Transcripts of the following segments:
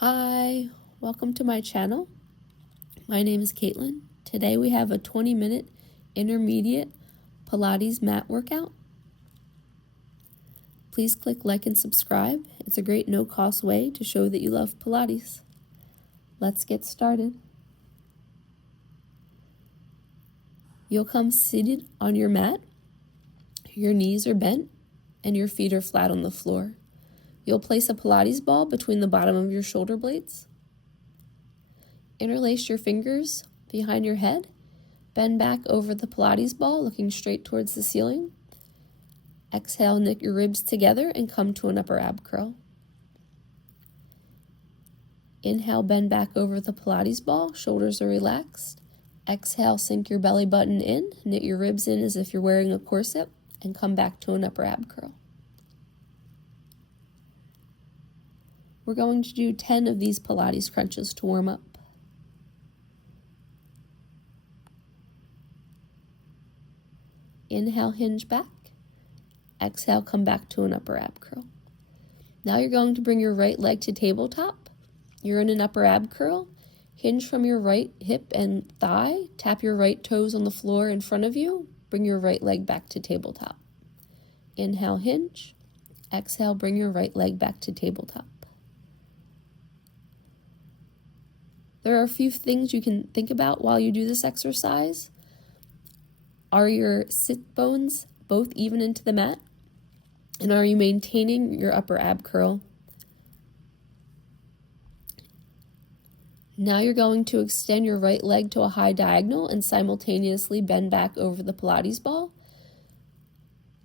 Hi, welcome to my channel. My name is Caitlin. Today we have a 20-minute intermediate Pilates mat workout. Please click like and subscribe. It's a great no-cost way to show that you love Pilates. Let's get started. You'll come seated on your mat. Your knees are bent and your feet are flat on the floor. You'll place a Pilates ball between the bottom of your shoulder blades. Interlace your fingers behind your head. Bend back over the Pilates ball, looking straight towards the ceiling. Exhale, knit your ribs together and come to an upper ab curl. Inhale, bend back over the Pilates ball, shoulders are relaxed. Exhale, sink your belly button in, knit your ribs in as if you're wearing a corset, and come back to an upper ab curl. We're going to do 10 of these Pilates crunches to warm up. Inhale, hinge back. Exhale, come back to an upper ab curl. Now you're going to bring your right leg to tabletop. You're in an upper ab curl. Hinge from your right hip and thigh. Tap your right toes on the floor in front of you. Bring your right leg back to tabletop. Inhale, hinge. Exhale, bring your right leg back to tabletop. There are a few things you can think about while you do this exercise. Are your sit bones both even into the mat? And are you maintaining your upper ab curl? Now you're going to extend your right leg to a high diagonal and simultaneously bend back over the Pilates ball.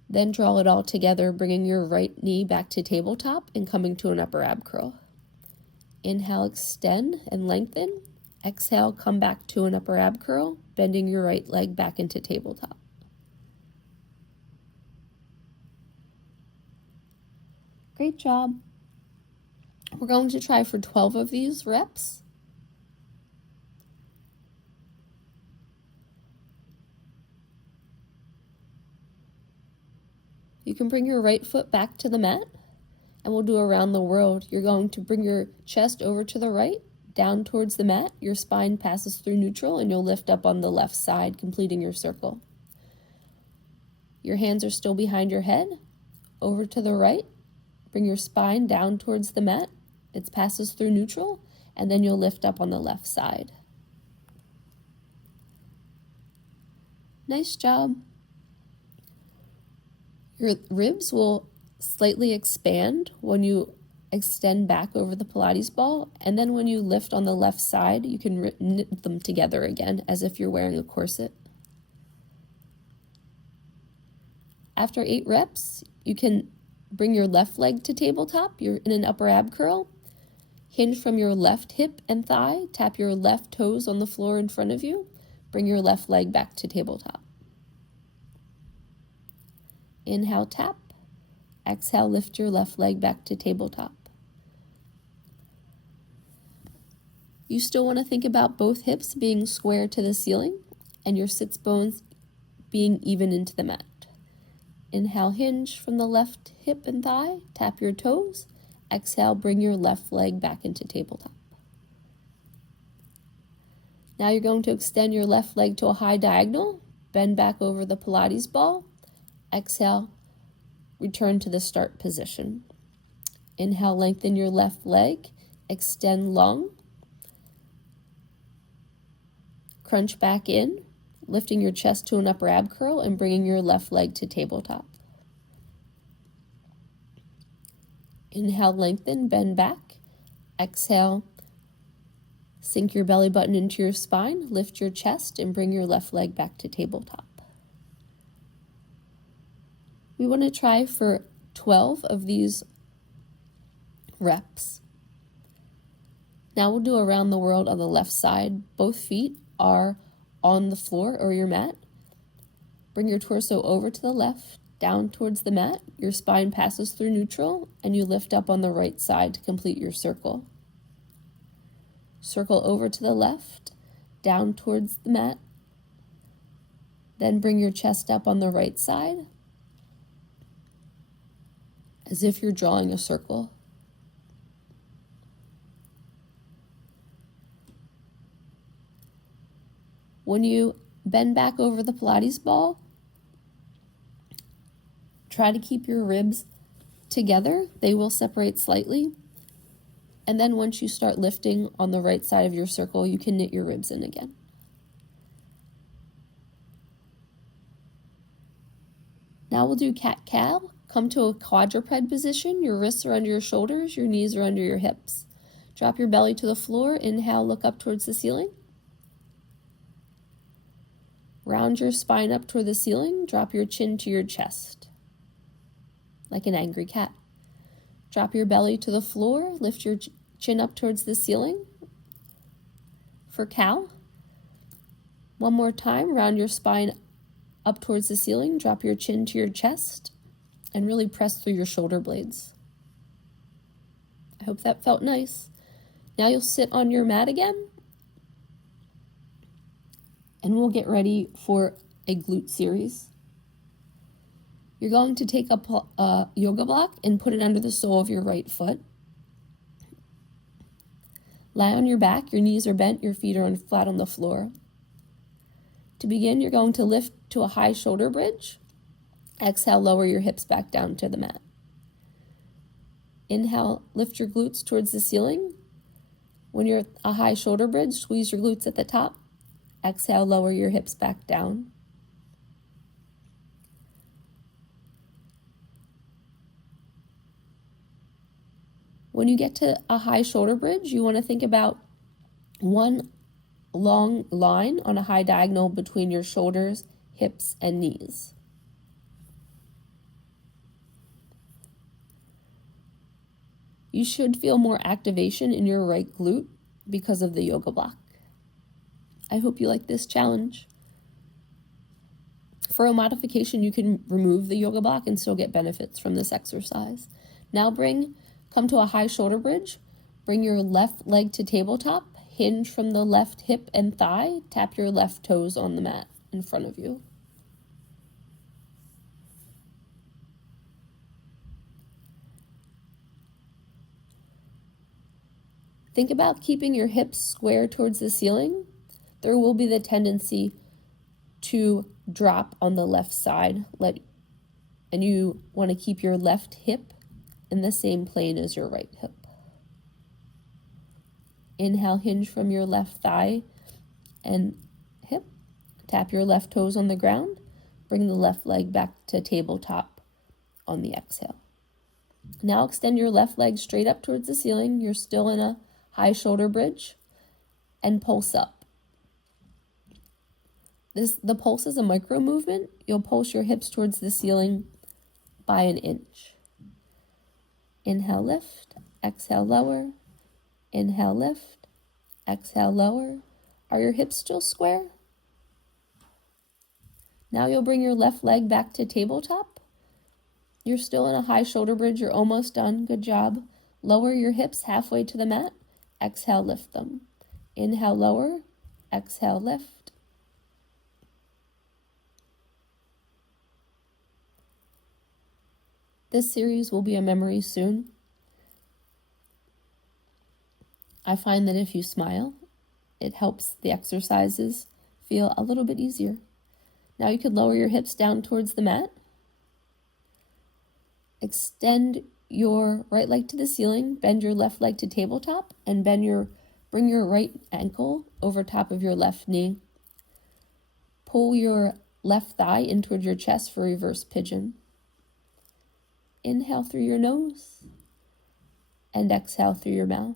Then draw it all together, bringing your right knee back to tabletop and coming to an upper ab curl. Inhale, extend and lengthen. Exhale, come back to an upper ab curl, bending your right leg back into tabletop. Great job. We're going to try for 12 of these reps. You can bring your right foot back to the mat, and we'll do around the world. You're going to bring your chest over to the right, down towards the mat. Your spine passes through neutral, and you'll lift up on the left side, completing your circle. Your hands are still behind your head. Over to the right. Bring your spine down towards the mat. It passes through neutral, and then you'll lift up on the left side. Nice job. Your ribs will slightly expand when you extend back over the Pilates ball, and then when you lift on the left side, you can knit them together again as if you're wearing a corset. After 8 reps, you can bring your left leg to tabletop. You're in an upper ab curl. Hinge from your left hip and thigh. Tap your left toes on the floor in front of you. Bring your left leg back to tabletop. Inhale, tap. Exhale, lift your left leg back to tabletop. You still want to think about both hips being square to the ceiling and your sits bones being even into the mat. Inhale, hinge from the left hip and thigh. Tap your toes. Exhale, bring your left leg back into tabletop. Now you're going to extend your left leg to a high diagonal. Bend back over the Pilates ball. Exhale, return to the start position. Inhale, lengthen your left leg. Extend long. Crunch back in, lifting your chest to an upper ab curl and bringing your left leg to tabletop. Inhale, lengthen, bend back. Exhale, sink your belly button into your spine, lift your chest, and bring your left leg back to tabletop. We want to try for 12 of these reps. Now we'll do around the world on the left side. Both feet are on the floor or your mat. Bring your torso over to the left, down towards the mat. Your spine passes through neutral, and you lift up on the right side to complete your circle. Circle over to the left, down towards the mat. Then bring your chest up on the right side, as if you're drawing a circle. When you bend back over the Pilates ball, try to keep your ribs together. They will separate slightly. And then once you start lifting on the right side of your circle, you can knit your ribs in again. Now we'll do cat-cow. Come to a quadruped position. Your wrists are under your shoulders, your knees are under your hips. Drop your belly to the floor. Inhale, look up towards the ceiling. Round your spine up toward the ceiling. Drop your chin to your chest, like an angry cat. Drop your belly to the floor. Lift your chin up towards the ceiling for cow. One more time, round your spine up towards the ceiling. Drop your chin to your chest and really press through your shoulder blades. I hope that felt nice. Now you'll sit on your mat again, and we'll get ready for a glute series. You're going to take a yoga block and put it under the sole of your right foot. Lie on your back, your knees are bent, your feet are flat on the floor. To begin, you're going to lift to a high shoulder bridge. Exhale, lower your hips back down to the mat. Inhale, lift your glutes towards the ceiling. When you're at a high shoulder bridge, squeeze your glutes at the top. Exhale, lower your hips back down. When you get to a high shoulder bridge, you want to think about one long line on a high diagonal between your shoulders, hips, and knees. You should feel more activation in your right glute because of the yoga block. I hope you like this challenge. For a modification, you can remove the yoga block and still get benefits from this exercise. Now come to a high shoulder bridge. Bring your left leg to tabletop. Hinge from the left hip and thigh. Tap your left toes on the mat in front of you. Think about keeping your hips square towards the ceiling. There will be the tendency to drop on the left side, and you want to keep your left hip in the same plane as your right hip. Inhale, hinge from your left thigh and hip. Tap your left toes on the ground. Bring the left leg back to tabletop on the exhale. Now extend your left leg straight up towards the ceiling. You're still in a high shoulder bridge, and pulse up. The pulse is a micro movement. You'll pulse your hips towards the ceiling by an inch. Inhale, lift. Exhale, lower. Inhale, lift. Exhale, lower. Are your hips still square? Now you'll bring your left leg back to tabletop. You're still in a high shoulder bridge. You're almost done. Good job. Lower your hips halfway to the mat. Exhale, lift them. Inhale, lower. Exhale, lift. This series will be a memory soon. I find that if you smile, it helps the exercises feel a little bit easier. Now you can lower your hips down towards the mat. Extend your right leg to the ceiling, bend your left leg to tabletop, and bring your right ankle over top of your left knee. Pull your left thigh in toward your chest for reverse pigeon. Inhale through your nose and exhale through your mouth.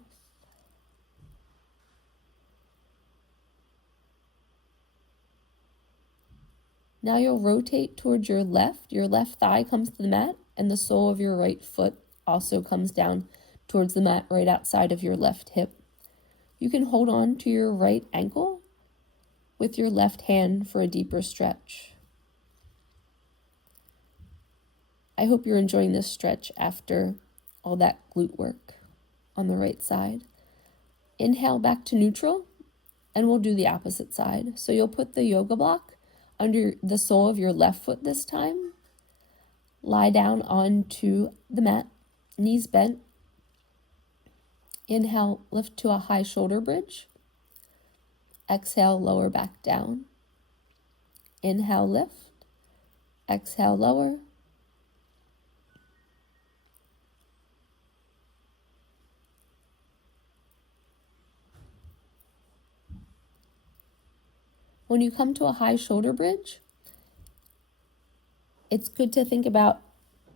Now you'll rotate towards your left. Your left thigh comes to the mat, and the sole of your right foot also comes down towards the mat right outside of your left hip. You can hold on to your right ankle with your left hand for a deeper stretch. I hope you're enjoying this stretch after all that glute work on the right side. Inhale back to neutral, and we'll do the opposite side. So you'll put the yoga block under the sole of your left foot this time. Lie down onto the mat, knees bent. Inhale, lift to a high shoulder bridge. Exhale, lower back down. Inhale, lift. Exhale, lower. When you come to a high shoulder bridge, it's good to think about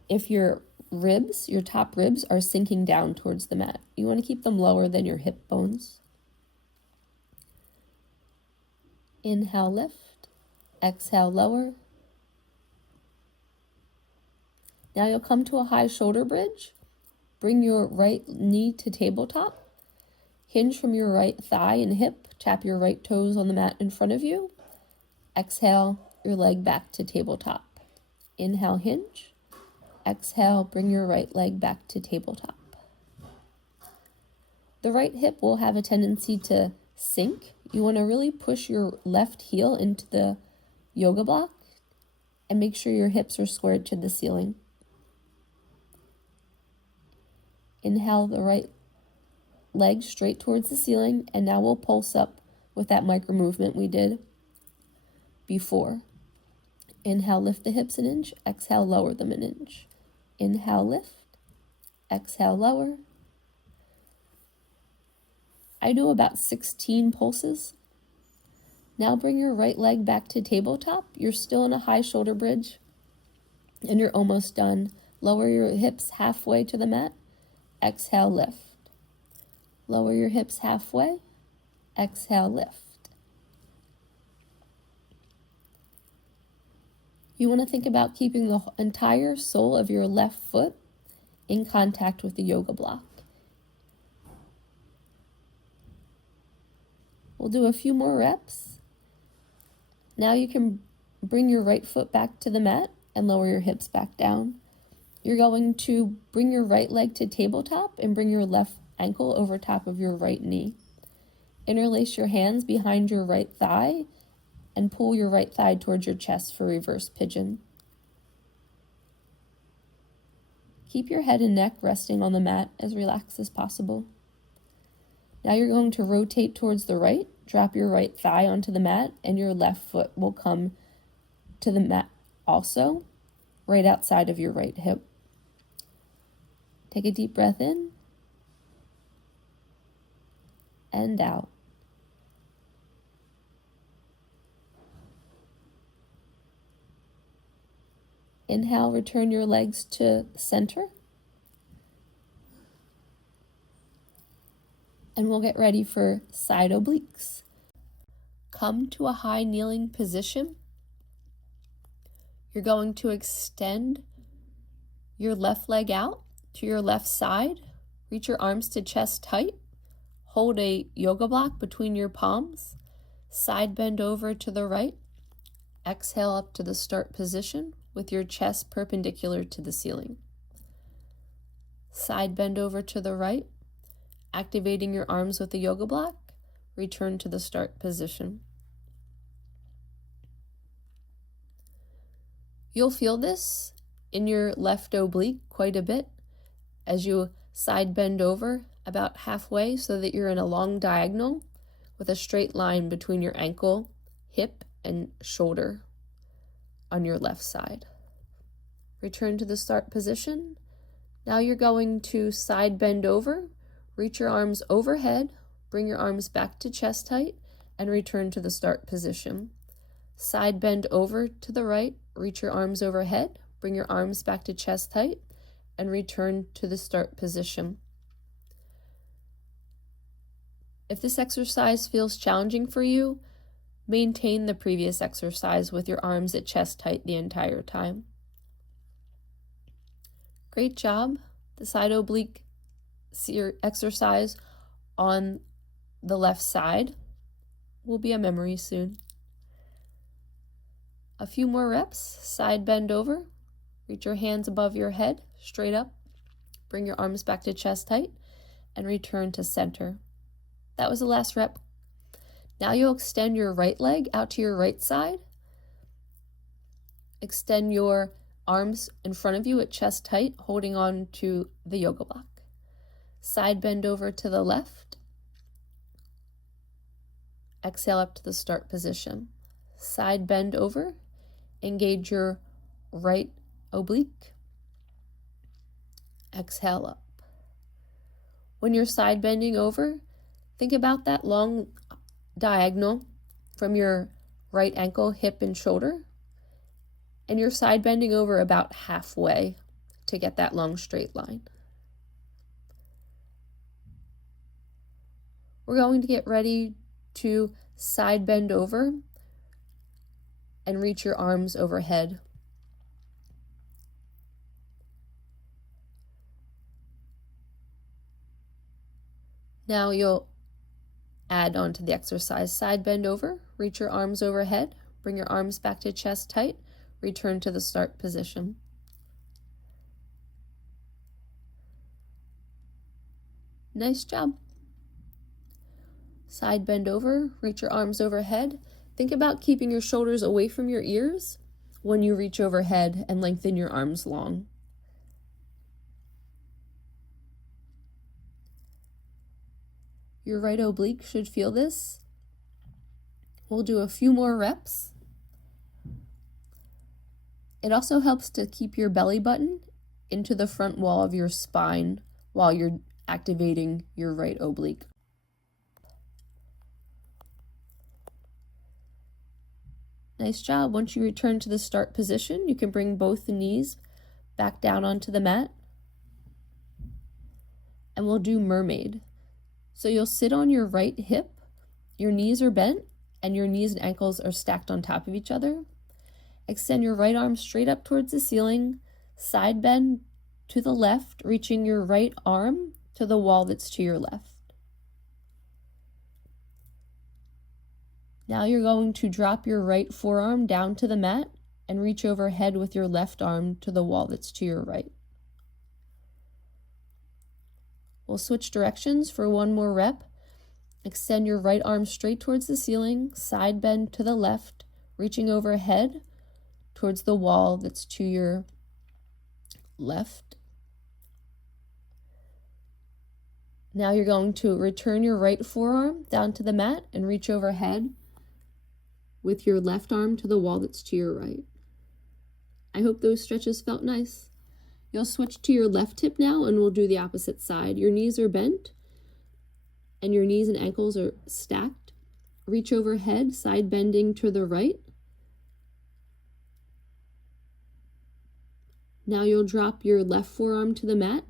if your ribs, your top ribs, are sinking down towards the mat. You want to keep them lower than your hip bones. Inhale, lift. Exhale, lower. Now you'll come to a high shoulder bridge. Bring your right knee to tabletop. Hinge from your right thigh and hip. Tap your right toes on the mat in front of you. Exhale your leg back to tabletop. Inhale, hinge. Exhale, bring your right leg back to tabletop. The right hip will have a tendency to sink. You want to really push your left heel into the yoga block and make sure your hips are squared to the ceiling. Inhale the right leg straight towards the ceiling, and now we'll pulse up with that micro movement we did before. Inhale, lift the hips an inch. Exhale, lower them an inch. Inhale, lift. Exhale, lower. I do about 16 pulses. Now bring your right leg back to tabletop. You're still in a high shoulder bridge, and you're almost done. Lower your hips halfway to the mat. Exhale, lift. Lower your hips halfway. Exhale, lift. You want to think about keeping the entire sole of your left foot in contact with the yoga block. We'll do a few more reps. Now you can bring your right foot back to the mat and lower your hips back down. You're going to bring your right leg to tabletop and bring your left ankle over top of your right knee. Interlace your hands behind your right thigh and pull your right thigh towards your chest for reverse pigeon. Keep your head and neck resting on the mat as relaxed as possible. Now you're going to rotate towards the right, drop your right thigh onto the mat, and your left foot will come to the mat also, right outside of your right hip. Take a deep breath in and out. Inhale, return your legs to center. And we'll get ready for side obliques. Come to a high kneeling position. You're going to extend your left leg out to your left side. Reach your arms to chest height. Hold a yoga block between your palms. Side bend over to the right. Exhale up to the start position with your chest perpendicular to the ceiling. Side bend over to the right. Activating your arms with the yoga block. Return to the start position. You'll feel this in your left oblique quite a bit as you side bend over about halfway so that you're in a long diagonal with a straight line between your ankle, hip, and shoulder on your left side. Return to the start position. Now you're going to side bend over, reach your arms overhead, bring your arms back to chest height, and return to the start position. Side bend over to the right, reach your arms overhead, bring your arms back to chest height, and return to the start position. If this exercise feels challenging for you, maintain the previous exercise with your arms at chest height the entire time. Great job. The side oblique exercise on the left side will be a memory soon. A few more reps. Side bend over. Reach your hands above your head, straight up. Bring your arms back to chest height and return to center. That was the last rep. Now you'll extend your right leg out to your right side. Extend your arms in front of you at chest height, holding on to the yoga block. Side bend over to the left. Exhale up to the start position. Side bend over. Engage your right oblique. Exhale up. When you're side bending over, think about that long diagonal from your right ankle, hip, and shoulder. And you're side bending over about halfway to get that long straight line. We're going to get ready to side bend over and reach your arms overhead. Now you'll add on to the exercise. Side bend over, reach your arms overhead, bring your arms back to chest height, return to the start position. Nice job. Side bend over, reach your arms overhead. Think about keeping your shoulders away from your ears when you reach overhead and lengthen your arms long. Your right oblique should feel this. We'll do a few more reps. It also helps to keep your belly button into the front wall of your spine while you're activating your right oblique. Nice job. Once you return to the start position, you can bring both the knees back down onto the mat. And we'll do mermaid. So you'll sit on your right hip, your knees are bent, and your knees and ankles are stacked on top of each other. Extend your right arm straight up towards the ceiling, side bend to the left, reaching your right arm to the wall that's to your left. Now you're going to drop your right forearm down to the mat and reach overhead with your left arm to the wall that's to your right. We'll switch directions for one more rep. Extend your right arm straight towards the ceiling, side bend to the left, reaching overhead towards the wall that's to your left. Now you're going to return your right forearm down to the mat and reach overhead with your left arm to the wall that's to your right. I hope those stretches felt nice. You'll switch to your left hip now and we'll do the opposite side. Your knees are bent and your knees and ankles are stacked. Reach overhead, side bending to the right. Now you'll drop your left forearm to the mat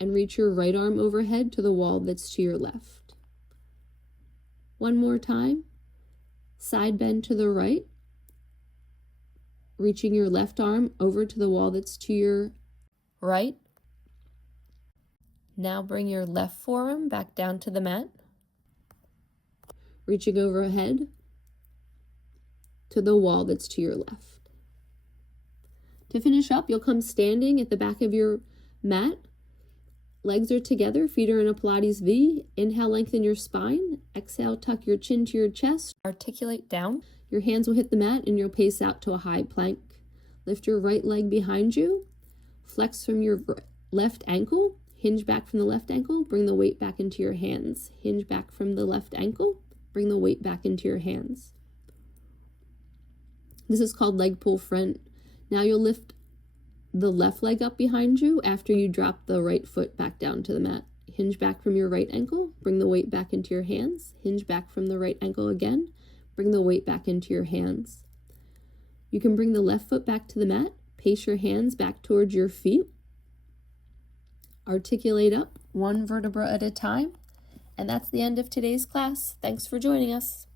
and reach your right arm overhead to the wall that's to your left. One more time. Side bend to the right, reaching your left arm over to the wall that's to your right. Now bring your left forearm back down to the mat, reaching overhead to the wall that's to your left. To finish up, you'll come standing at the back of your mat. Legs are together, feet are in a Pilates V. Inhale, lengthen your spine. Exhale, tuck your chin to your chest. Articulate down. Your hands will hit the mat and you'll pace out to a high plank. Lift your right leg behind you. Flex from your left ankle. Hinge back from the left ankle. Bring the weight back into your hands. Hinge back from the left ankle. Bring the weight back into your hands. This is called leg pull front. Now you'll lift the left leg up behind you after you drop the right foot back down to the mat. Hinge back from your right ankle, bring the weight back into your hands. Hinge back from the right ankle again, bring the weight back into your hands. You can bring the left foot back to the mat, pace your hands back towards your feet. Articulate up, one vertebra at a time. And that's the end of today's class. Thanks for joining us.